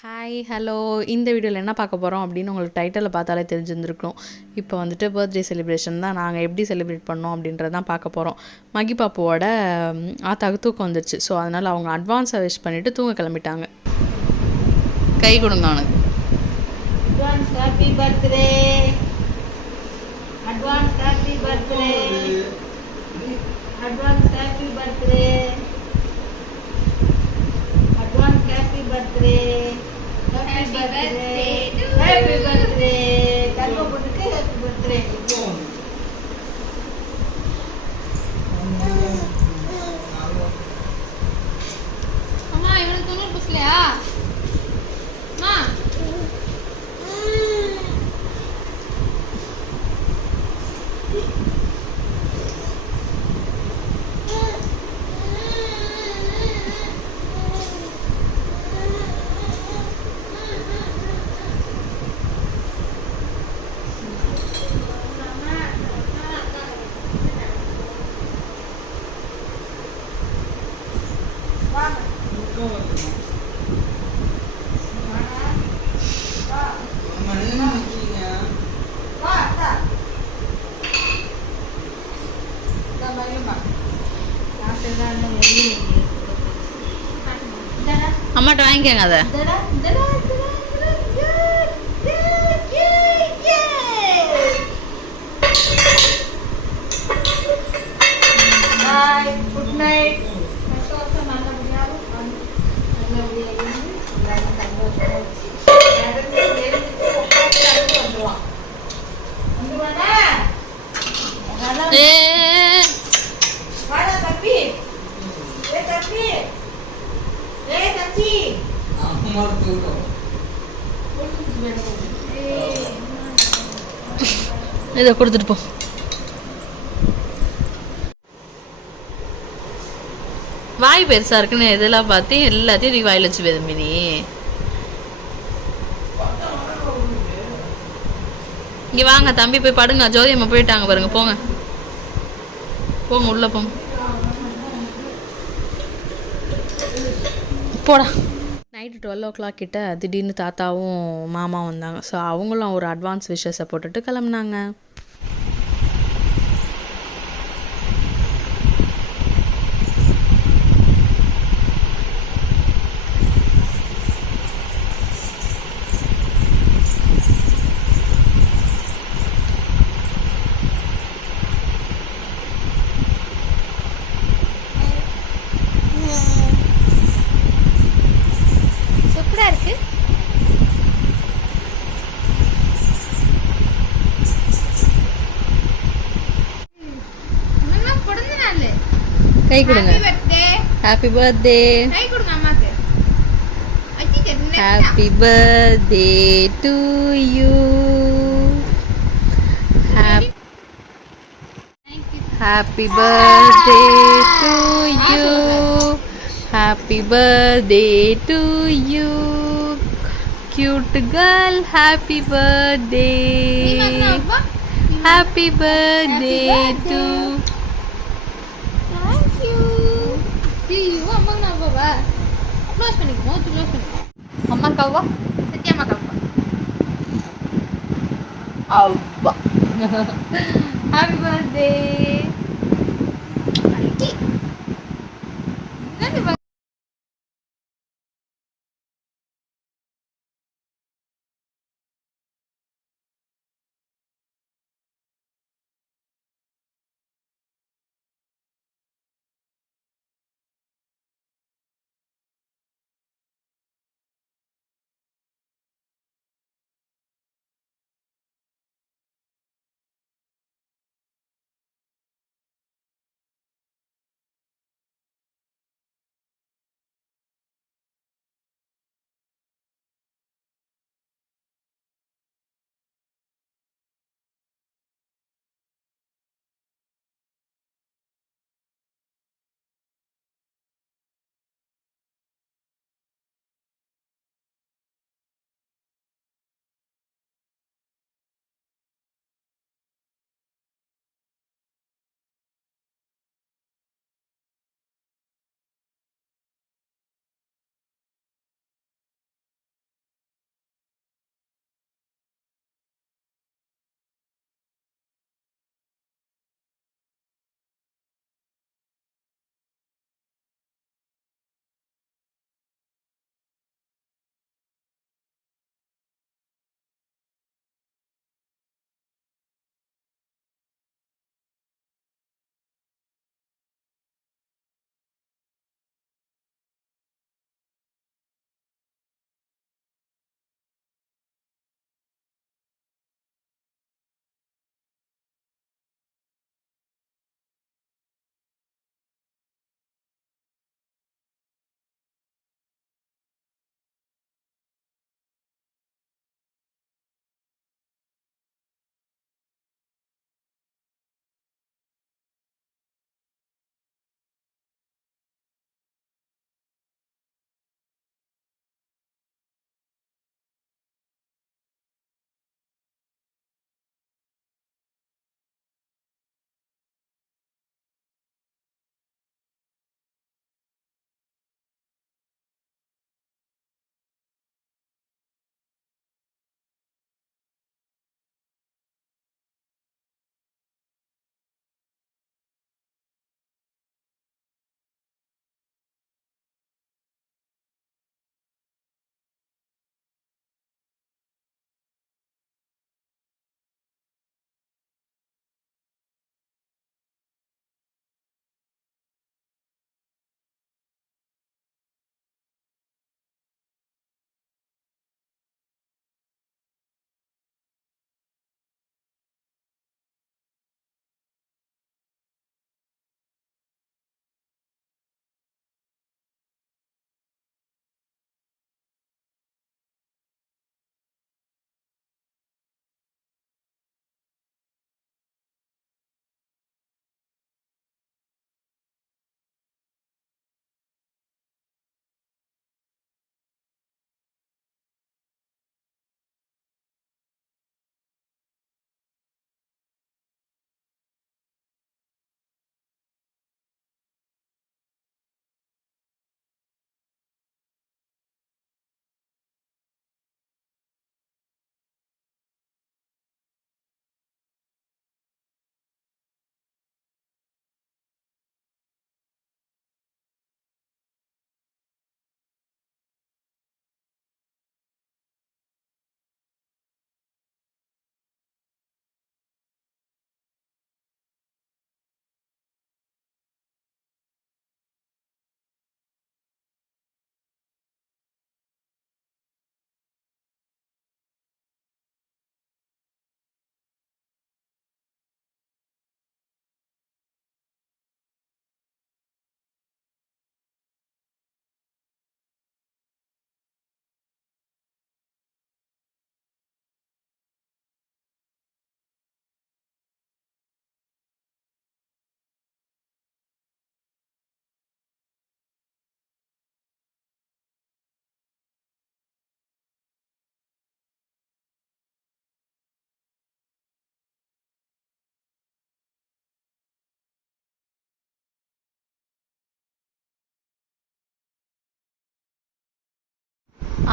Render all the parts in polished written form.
Hi, hello. இந்த வீடியோவில் என்ன பார்க்க போகிறோம் அப்படின்னு உங்களுக்கு டைட்டிலில் பார்த்தாலே தெரிஞ்சிருந்துருக்கும். இப்போ வந்துட்டு பர்த்டே செலிப்ரேஷன் தான். நாங்கள் எப்படி செலிப்ரேட் பண்ணோம் அப்படின்றது தான் பார்க்க போகிறோம். மகி பாப்புவோட ஆத்தாவுக்கு தூக்கம் வந்துருச்சு. ஸோ அதனால் அவங்க அட்வான்ஸாக விஷ் பண்ணிவிட்டு தூங்க கிளம்பிட்டாங்க. கை கொடுங்க அவனுக்கு. Advance happy birthday. Advance happy birthday. Advance happy birthday. Advance happy birthday. Happy birthday. Happy birthday. தங்க பொண்ணுக்கு ஹாப்பி பர்த்டே. அம்மா இவனுக்கு தொண்ணூறு புஸ்லையா அம்மா அம்மாட்ட வாங்கிக்கோங்க அதை. பாய், குட் நைட். இதை கொடுத்துட்டு போ. வாய் பெருசா இருக்குன்னு இதெல்லாம் பார்த்து எல்லாத்தையும் இதுக்கு வாயில் வச்சு விரும்பினி. இங்க வாங்க தம்பி, போய் படுங்க. ஜோதி அம்மா போயிட்டாங்க பாருங்க. போங்க போங்க, உள்ள போங்க. போடா. நைட்டு 12 கிட்ட திடீர்னு தாத்தாவும் மாமாவும் வந்தாங்க. ஸோ அவங்களும் ஒரு அட்வான்ஸ் விஷஸை போட்டுட்டு கிளம்புனாங்க. சூப்பரா இருக்கு. அம்மா பிறந்த நாள். கை கொடுங்க. Happy birthday. Happy birthday. கை கொடுங்க அம்மாக்கு. Happy birthday to you. Happy birthday to you. Happy birthday to you. Cute girl, happy birthday. Happy birthday to. Thank you. ஐயோ அம்மா நான் பாவா. க்ளோஸ் பண்ணிக்கோ, க்ளோஸ் பண்ணிக்கோ. அம்மா கவ்வா. சத்யா அம்மா கப்பா. அவ்வா. Happy birthday.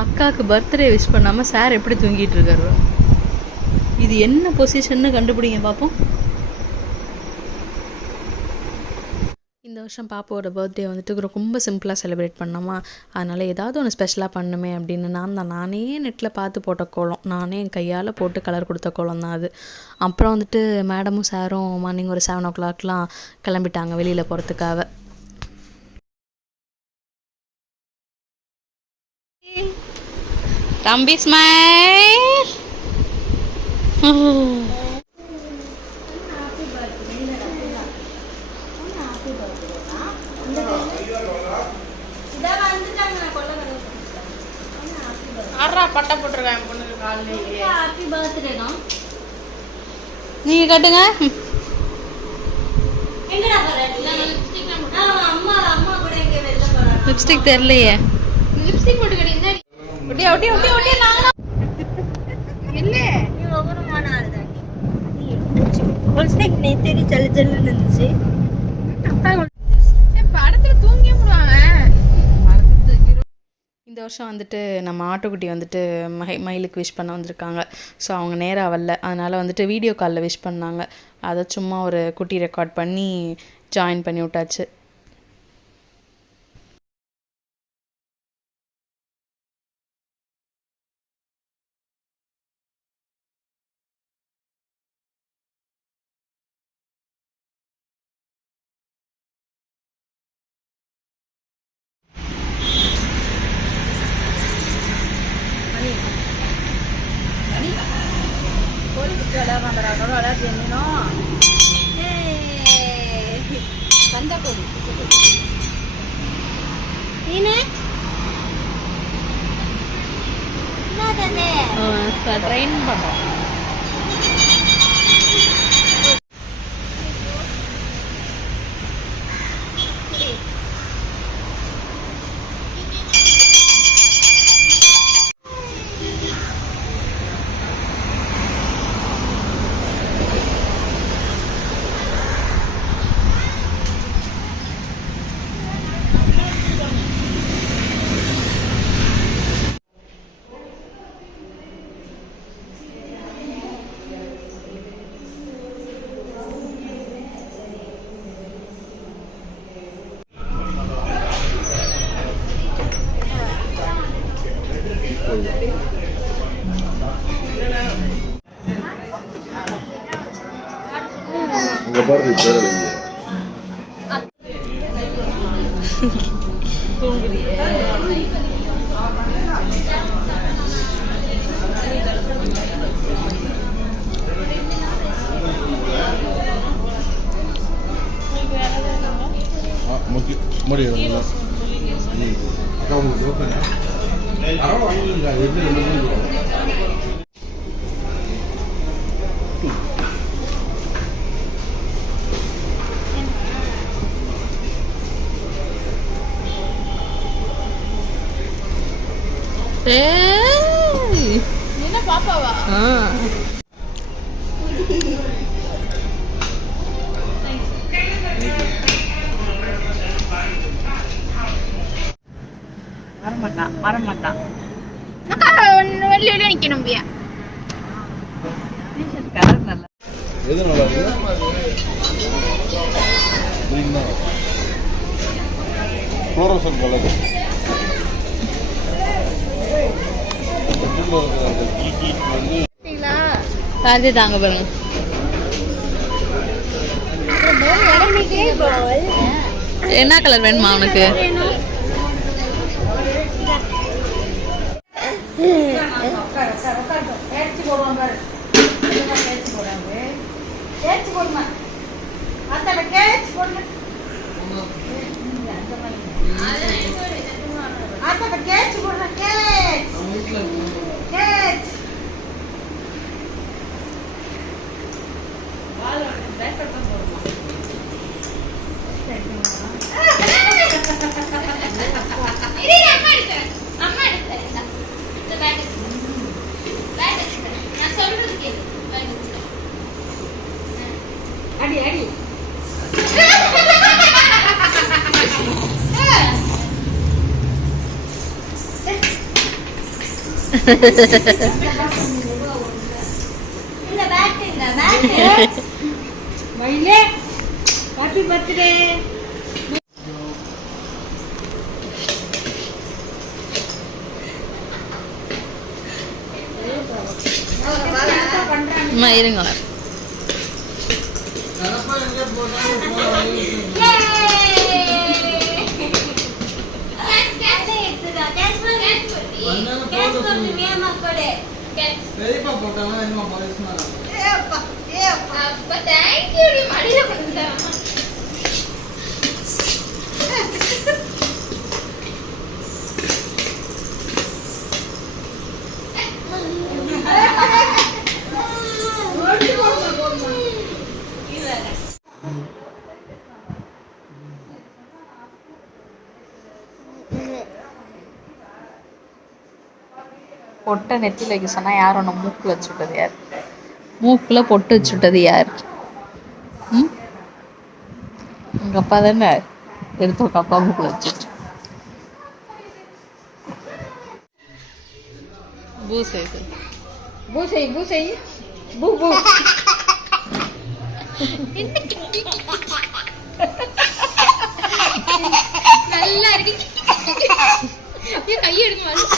அக்காவுக்கு பர்த்டே விஷ் பண்ணாமல் சார் எப்படி தூங்கிட்டு இருக்காரு? இது என்ன பொசிஷன்னு கண்டுபிடிங்க பார்ப்போம். இந்த வருஷம் பாப்பாவோட பர்த்டே வந்துட்டு ரொம்ப சிம்பிளாக செலிப்ரேட் பண்ணோமா, அதனால் ஏதாவது ஒன்று ஸ்பெஷலாக பண்ணுமே அப்படின்னு நானே நெட்டில் பார்த்து போட்ட கோலம், நானே என் கையால் போட்டு கலர் கொடுத்த கோலம் தான் அது. அப்புறம் வந்துட்டு மேடமும் சாரும் மார்னிங் ஒரு 7 o'clockலாம் கிளம்பிட்டாங்க வெளியில் போகிறதுக்காக. தம்பி ஸ்மைல். பட்டை போட்டிருக்கேன் பொண்ணுக்கு காலையிலேயே. ஹாப்பி பர்த்டே தான். நீங்க கட்டுங்க. எங்கடா போற? அம்மா அம்மா கூட எங்க வெளில போறாங்க. லிப்ஸ்டிக் தெரியலையே. லிப்ஸ்டிக் போட்டு கட்டியிருந்தா ஒட்டி ஒட்டி ஒட்டி ஒட்டி நானும் இல்ல நீ ஒவ்வொருமான ஆளுதான். லிப்ஸ்டிக் நீ தெரி ஜல் ஜல்லுன்னு இருந்துச்சு. படத்துல தூங்கி விடுவாங்க. இந்த வருஷம் வந்துட்டு நம்ம ஆட்டுக்குட்டி வந்துட்டு மயிலுக்கு விஷ் பண்ண வந்திருக்காங்க. ஸோ அவங்க நேராக வரல, அதனால் வந்துட்டு வீடியோ காலில் விஷ் பண்ணாங்க. அதை சும்மா ஒரு குட்டி ரெக்கார்ட் பண்ணி ஜாயின் பண்ணி விட்டாச்சு. ட்ரெயின் பண்ணுறோம். இங்க பாரு பேரலைங்க. முடியும் அக்கா உங்களுக்கு ஓகேண்ணா? பரவாயில்ல வாங்கிக்கா, எப்படி ரெண்டு மணிக்கு என்ன பாப்பாவா? வரமாட்டான். வெளியே நிக்கணும். எது நல்லா இருக்கு? Fluorescence colour. சார்ஜ் தாங்க பாருங்க. என்ன கலர் வேணுமா உனக்கு? நான் சொல்றது இந்த பேட் மயிலே ஹாப்பி பர்த்டே. இருங்க பொட்டை நெத்தியில் வைக்க சொன்னால் யார் ஒன்று மூக்கில் வச்சுட்டது யார்? மூக்கில் பொட்டு வச்சுட்டது யார்? ம், எங்கள் அப்பா தானே எடுத்து உங்கள் அப்பா மூக்கில் வச்சுட்டு. பூசை பூசை பூசை பூ பூ. நல்லா இருக்கு. கையெடுங்க அழுக்கு.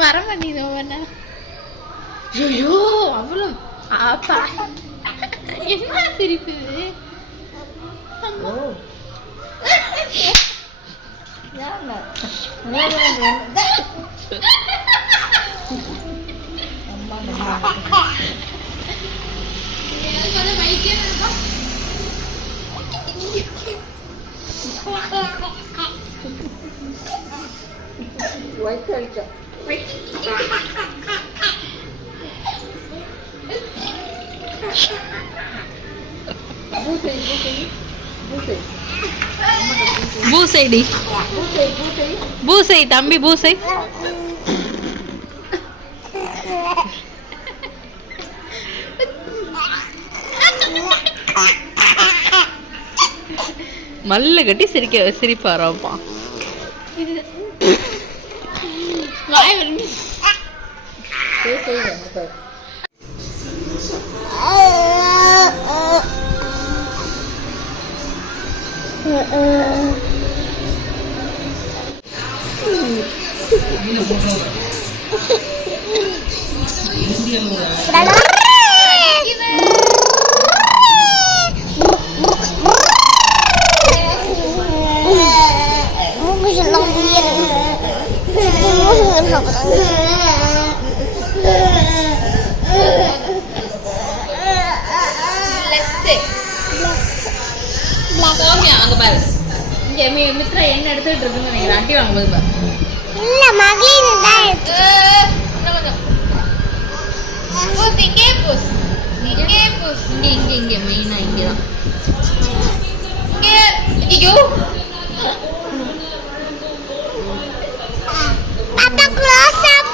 வர மாட்டேங்குது. ஐயோ அவ்வளோ ஆப்பா என்ன சிரிப்பு. பூசைடி பூசை தம்பி பூசை. மல்ல கட்டி சிரிப்பாராப்பா. அங்க பாரு, இங்க மித்ரா என்ன எடுத்துட்டு இருக்குன்னு நினைக்கிறேன். அட்டி வாங்கும்போது பாரு. இல்ல மகளிர் தான் எடுத்து கொஞ்சம் இங்கே பூஸ், இங்கே பூஸ், இங்க இங்க இங்க மெயினா இங்கதான். ஐயோ அப்பா க்ளோஸ் அப்.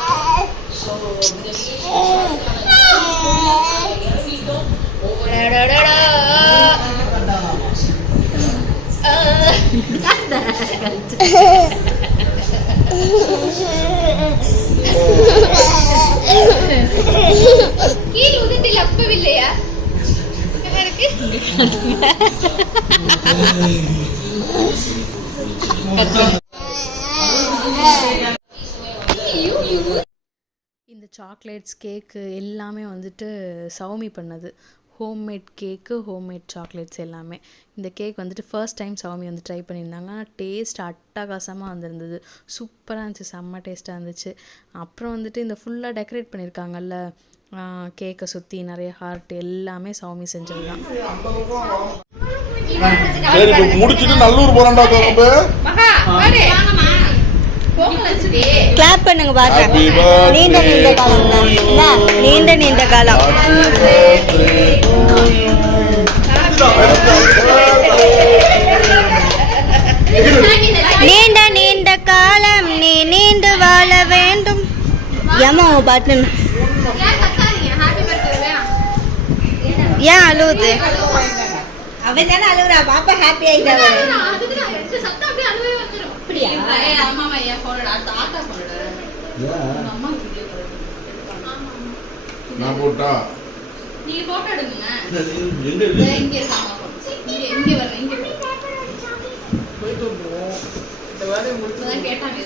கீழ் உதட்டில் அப்பவில்லையா இருக்கு. இந்த சாக்லேட்ஸ் கேக்கு எல்லாமே வந்துட்டு சௌமி பண்ணது. ஹோம்மேட் கேக்கு, ஹோம்மேட் சாக்லேட்ஸ் எல்லாமே. இந்த கேக் வந்துட்டு ஃபர்ஸ்ட் டைம் சௌமி வந்து ட்ரை பண்ணியிருந்தாங்க. ஆனால் டேஸ்ட் அட்டகாசமாக வந்திருந்தது. சூப்பராக இருந்துச்சு, செம்ம டேஸ்ட்டாக இருந்துச்சு. அப்புறம் வந்துட்டு இந்த ஃபுல்லாக டெக்கரேட் பண்ணியிருக்காங்கல்ல கேக்கை சுற்றி நிறைய ஹார்ட், எல்லாமே சௌமி செஞ்சது தான். சரி முடிச்சுட்டு நல்லூர் போறான்டா தோப்பு. கிளாப் பண்ணுங்க பாருங்க. நீண்ட நீண்ட காலம், நீண்ட நீண்ட காலம். நீண்ட நீண்ட காலம் நீ நீண்டு வாழ வேண்டும். ஏமா பாட்டு ஏன் அழுவுது? அவன் தானே அழுவுறா. பாப்பா ஹாப்பி ஆயிட்டா. நான் போட்டா நீங்க போட்டோ எடுங்க. எங்க இங்க வரணும், இங்க போயிட்டு வந்துருவோம். இந்த வேலையை முடிச்சுதான் கேட்டாங்க.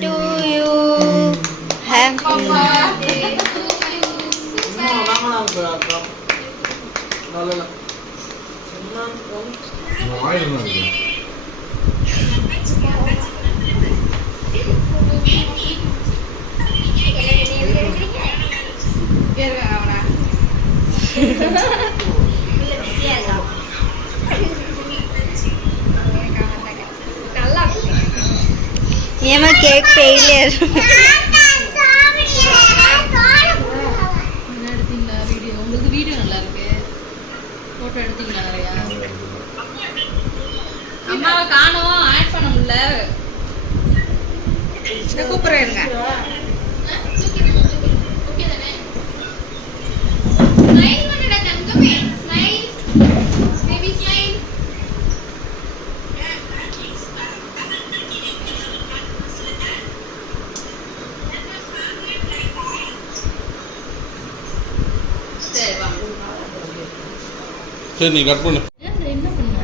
To you, happy birthday. ये मैं केक फेलियर வீடியோ உங்களுக்கு வீடியோ நல்லா இருக்கு. போட்டோ எடுத்தீங்களா நிறையா? அம்மாவை காணோம், ஆட் பண்ண முடியல. கூப்பிடுறேன். சரி நீ கட் பண்ணு. என்ன பண்ண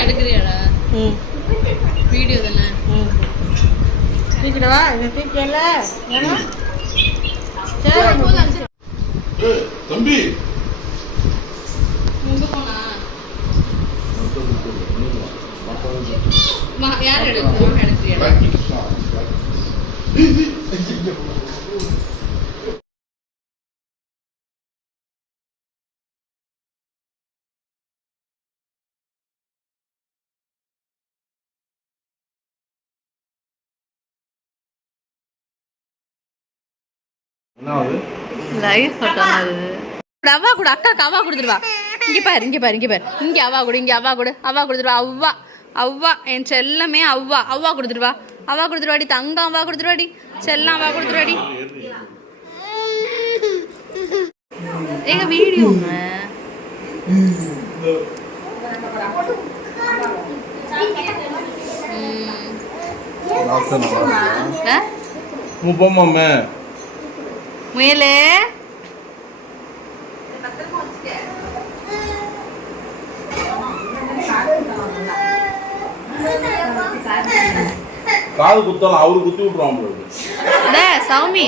எடுக்கிறியாடா? வீடியோ தானே. தூக்கிடவா? தூக்கல தம்பி உங்க போனா யார் எடுக்கிறியாடா? லைவ் போட்டோ அது. அவா கூட அக்காக்கு அவா கொடுத்துருவா. இங்க பாரு, இங்க பாரு, இங்க பாரு. இங்க அவா கூட, இங்க அவா கூட, அவா கொடுத்துருவா. அவ்வா அவ்வா என் செல்லமே அவ்வா. அவ்வா கொடுத்துருவா. அவா கொடுத்துருவாடி. தங்கம் அவா கொடுத்துருவாடி. செல்லம் அவா கொடுத்துருவாடி. எங்க வீடியோங்க முயலே காது குத்தலாம், அவரு குத்தி விட்டுருவாங்க. சௌமி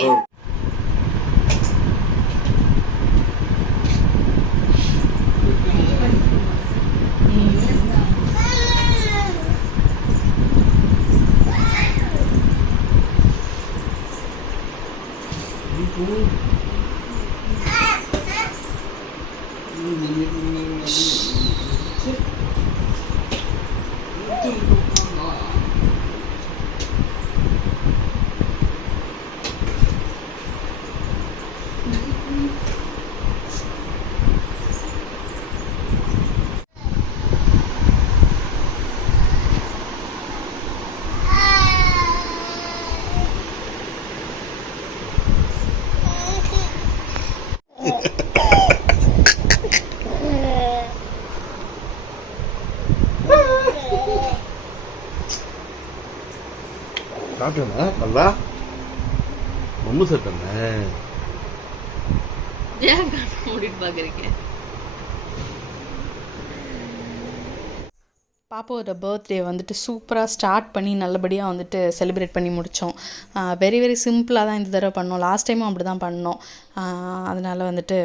சாப்பிட்டேன்னா நல்லா ரொம்ப சாப்பிட்டேன். ஏன் மூடிட்டு பார்க்குறீங்க? பாப்பாவோட பர்த்டே வந்துட்டு சூப்பராக ஸ்டார்ட் பண்ணி நல்லபடியாக வந்துட்டு செலிப்ரேட் பண்ணி முடித்தோம். வெரி வெரி சிம்பிளாக தான் இந்த தடவை பண்ணோம். லாஸ்ட் டைமும் அப்படி தான் பண்ணோம். அதனால் வந்துட்டு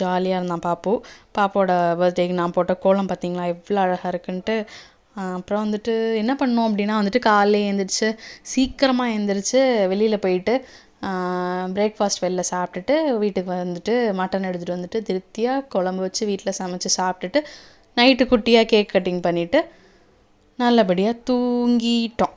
ஜாலியாக இருந்தான் பாப்போட பர்த்டேக்கு நான் போட்ட கோலம் பார்த்தீங்களா எவ்வளோ அழகாக இருக்குன்ட்டு. அப்புறம் வந்துட்டு என்ன பண்ணோம் அப்படின்னா வந்துட்டு காலையில் எழுந்திரிச்சு சீக்கிரமாக எழுந்திரிச்சு வெளியில் போயிட்டு பிரேக்ஃபாஸ்ட் வெளில சாப்பிட்டுட்டு வீட்டுக்கு வந்துட்டு மட்டன் எடுத்துகிட்டு வந்துட்டு திருப்தியாக குழம்பு வச்சு வீட்டில் சமைச்சு சாப்பிட்டுட்டு நைட்டு குட்டியாக கேக் கட்டிங் பண்ணிவிட்டு நல்லபடியாக தூங்கிட்டோம்.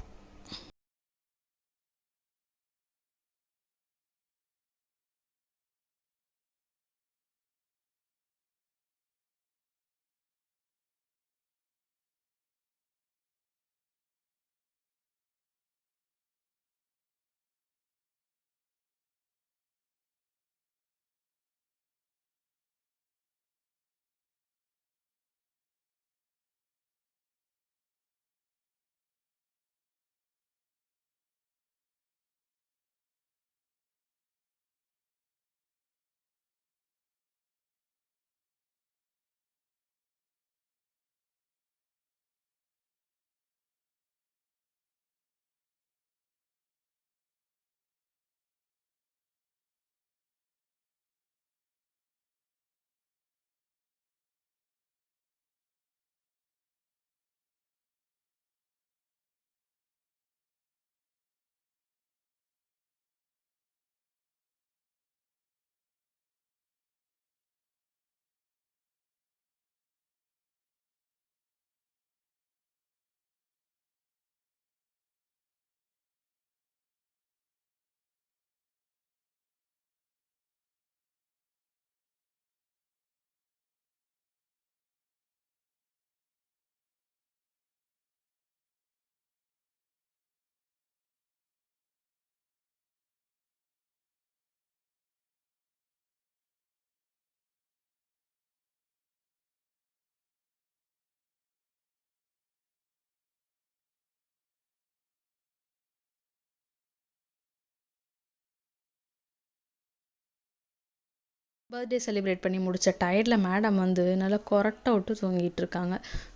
பர்த்டே செலிப்ரேட் பண்ணி முடித்த டயர்டில் மேடம் வந்து நல்லா கொரட்டை விட்டு தூங்கிட்டு இருக்காங்க.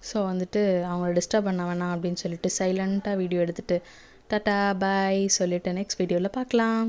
ஸோ வந்துட்டு அவங்கள டிஸ்டர்ப் பண்ண வேணாம் அப்படின்னு சொல்லிட்டு சைலண்ட்டாக வீடியோ எடுத்துகிட்டு டாட்டா பாய் சொல்லிவிட்டு நெக்ஸ்ட் வீடியோவில் பார்க்கலாம்.